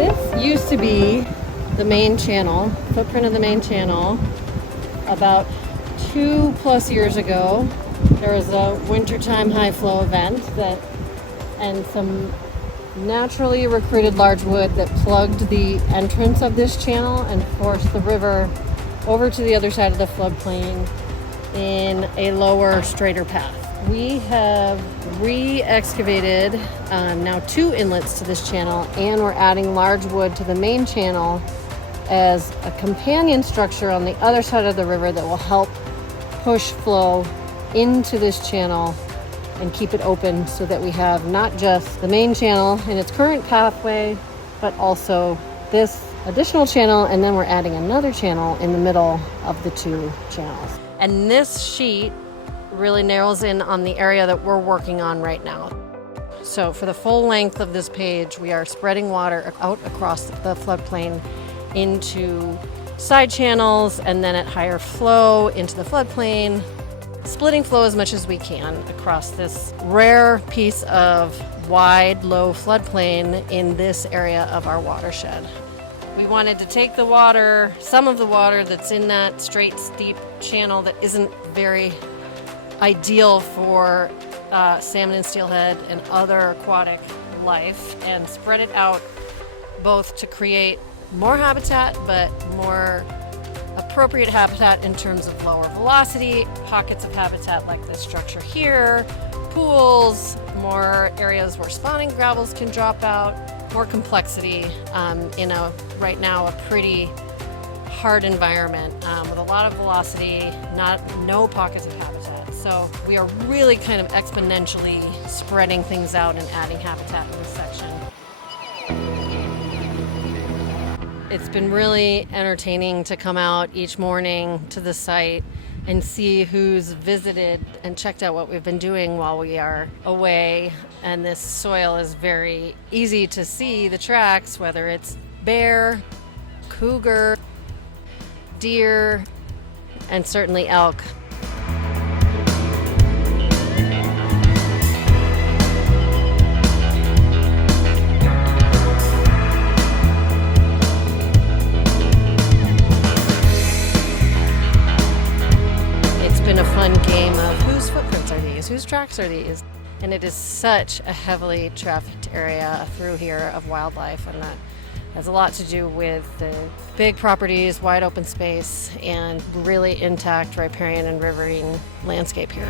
This used to be the main channel, footprint of the main channel. About 2+ years ago, there was a wintertime high flow event and some naturally recruited large wood that plugged the entrance of this channel and forced the river over to the other side of the floodplain in a lower, straighter path. We have re-excavated now 2 inlets to this channel, and we're adding large wood to the main channel as a companion structure on the other side of the river that will help push flow into this channel and keep it open so that we have not just the main channel in its current pathway, but also this additional channel, and then we're adding another channel in the middle of the 2 channels. And this sheet really narrows in on the area that we're working on right now. So for the full length of this page, we are spreading water out across the floodplain into side channels and then at higher flow into the floodplain, splitting flow as much as we can across this rare piece of wide, low floodplain in this area of our watershed. We wanted to take the water, some of the water that's in that straight, steep channel that isn't very ideal for salmon and steelhead and other aquatic life, and spread it out both to create more habitat, but more appropriate habitat in terms of lower velocity, pockets of habitat like this structure here, pools, more areas where spawning gravels can drop out, more complexity in right now a pretty hard environment with a lot of velocity, no pockets of habitat. So we are really kind of exponentially spreading things out and adding habitat in this section. It's been really entertaining to come out each morning to the site and see who's visited and checked out what we've been doing while we are away. And this soil is very easy to see the tracks, whether it's bear, cougar, deer, and certainly elk. Been a fun game of whose footprints are these, whose tracks are these, and it is such a heavily trafficked area through here of wildlife, and that has a lot to do with the big properties, wide open space, and really intact riparian and riverine landscape here.